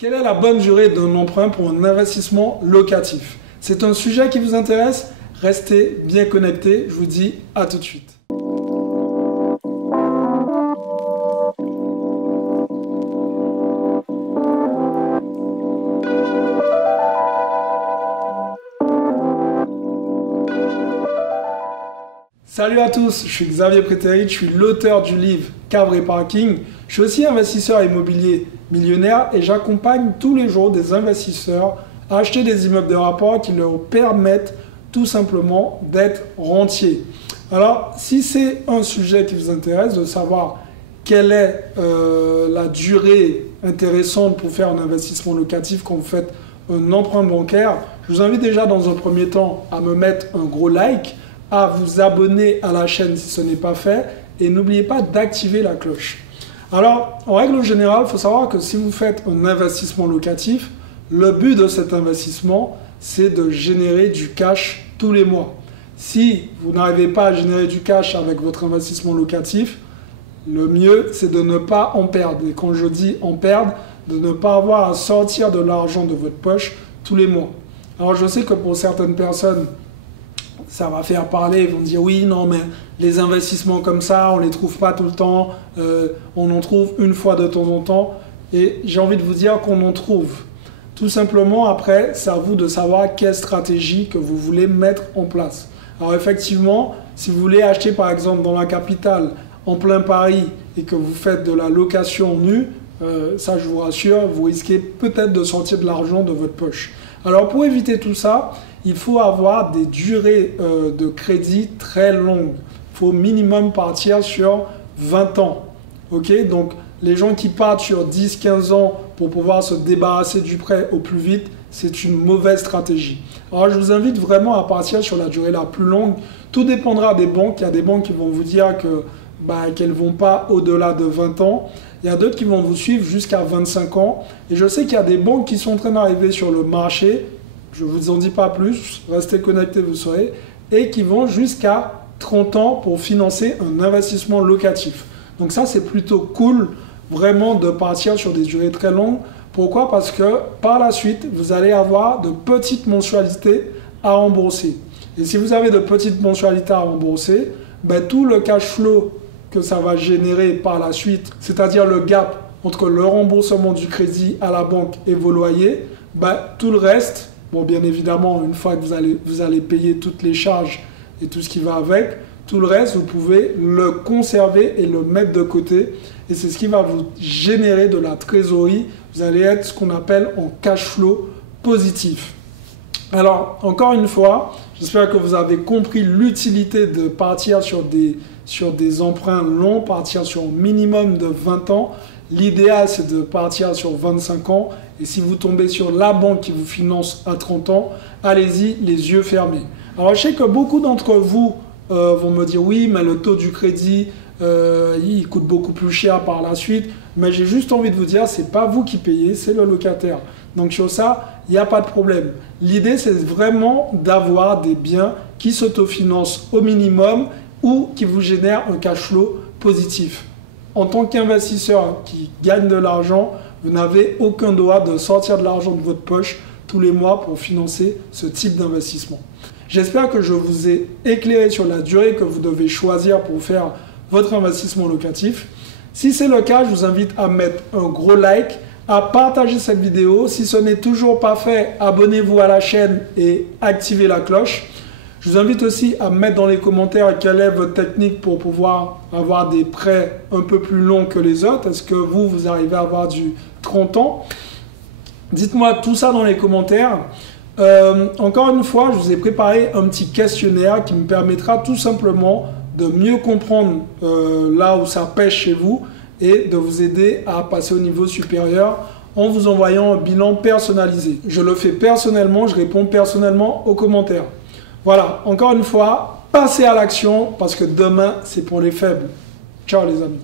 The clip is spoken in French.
Quelle est la bonne durée d'un emprunt pour un investissement locatif? C'est un sujet qui vous intéresse? Restez bien connectés, je vous dis à tout de suite. Salut à tous, je suis Xavier Prétérit, je suis l'auteur du livre Cabre et Parking. Je suis aussi investisseur immobilier millionnaire et j'accompagne tous les jours des investisseurs à acheter des immeubles de rapport qui leur permettent tout simplement d'être rentiers. Alors, si c'est un sujet qui vous intéresse, de savoir quelle est la durée intéressante pour faire un investissement locatif quand vous faites un emprunt bancaire, je vous invite déjà dans un premier temps à me mettre un gros like, à vous abonner à la chaîne si ce n'est pas fait et n'oubliez pas d'activer la cloche. Alors, en règle générale, il faut savoir que si vous faites un investissement locatif, le but de cet investissement, c'est de générer du cash tous les mois. Si vous n'arrivez pas à générer du cash avec votre investissement locatif, le mieux, c'est de ne pas en perdre. Et quand je dis en perdre, de ne pas avoir à sortir de l'argent de votre poche tous les mois. Alors, je sais que pour certaines personnes, ça va faire parler, ils vont dire oui, non, mais les investissements comme ça, on ne les trouve pas tout le temps, on en trouve une fois de temps en temps. Et j'ai envie de vous dire qu'on en trouve. Tout simplement, après, c'est à vous de savoir quelle stratégie que vous voulez mettre en place. Alors effectivement, si vous voulez acheter par exemple dans la capitale, en plein Paris, et que vous faites de la location nue, ça je vous rassure, vous risquez peut-être de sortir de l'argent de votre poche. Alors pour éviter tout ça, il faut avoir des durées de crédit très longues. Il faut au minimum partir sur 20 ans. Okay? Donc les gens qui partent sur 10-15 ans pour pouvoir se débarrasser du prêt au plus vite, c'est une mauvaise stratégie. Alors je vous invite vraiment à partir sur la durée la plus longue. Tout dépendra des banques. Il y a des banques qui vont vous dire qu'elles ne vont pas au-delà de 20 ans. Il y a d'autres qui vont vous suivre jusqu'à 25 ans. Et je sais qu'il y a des banques qui sont en train d'arriver sur le marché. Je ne vous en dis pas plus, restez connectés, vous saurez. Et qui vont jusqu'à 30 ans pour financer un investissement locatif. Donc ça, c'est plutôt cool, vraiment, de partir sur des durées très longues. Pourquoi? Parce que par la suite, vous allez avoir de petites mensualités à rembourser. Et si vous avez de petites mensualités à rembourser, tout le cash flow que ça va générer par la suite, c'est-à-dire le gap entre le remboursement du crédit à la banque et vos loyers, tout le reste, bon, bien évidemment, une fois que vous allez payer toutes les charges et tout ce qui va avec, tout le reste, vous pouvez le conserver et le mettre de côté. Et c'est ce qui va vous générer de la trésorerie. Vous allez être ce qu'on appelle en cash flow positif. Alors, encore une fois, j'espère que vous avez compris l'utilité de partir sur des emprunts longs, partir sur un minimum de 20 ans. L'idéal, c'est de partir sur 25 ans. Et si vous tombez sur la banque qui vous finance à 30 ans, allez-y les yeux fermés. Alors, je sais que beaucoup d'entre vous vont me dire oui, mais le taux du crédit, il coûte beaucoup plus cher par la suite. Mais j'ai juste envie de vous dire, ce n'est pas vous qui payez, c'est le locataire. Donc sur ça, il n'y a pas de problème. L'idée, c'est vraiment d'avoir des biens qui s'autofinancent au minimum ou qui vous génèrent un cash flow positif. En tant qu'investisseur qui gagne de l'argent, vous n'avez aucun droit de sortir de l'argent de votre poche tous les mois pour financer ce type d'investissement. J'espère que je vous ai éclairé sur la durée que vous devez choisir pour faire votre investissement locatif. Si c'est le cas, je vous invite à mettre un gros like, à partager cette vidéo. Si ce n'est toujours pas fait, abonnez-vous à la chaîne et activez la cloche. Je vous invite aussi à mettre dans les commentaires quelle est votre technique pour pouvoir avoir des prêts un peu plus longs que les autres. Est-ce que vous arrivez à avoir du 30 ans? Dites-moi tout ça dans les commentaires. Encore une fois, je vous ai préparé un petit questionnaire qui me permettra tout simplement de mieux comprendre là où ça pêche chez vous et de vous aider à passer au niveau supérieur en vous envoyant un bilan personnalisé. Je le fais personnellement, je réponds personnellement aux commentaires. Voilà, encore une fois, passez à l'action parce que demain, c'est pour les faibles. Ciao les amis.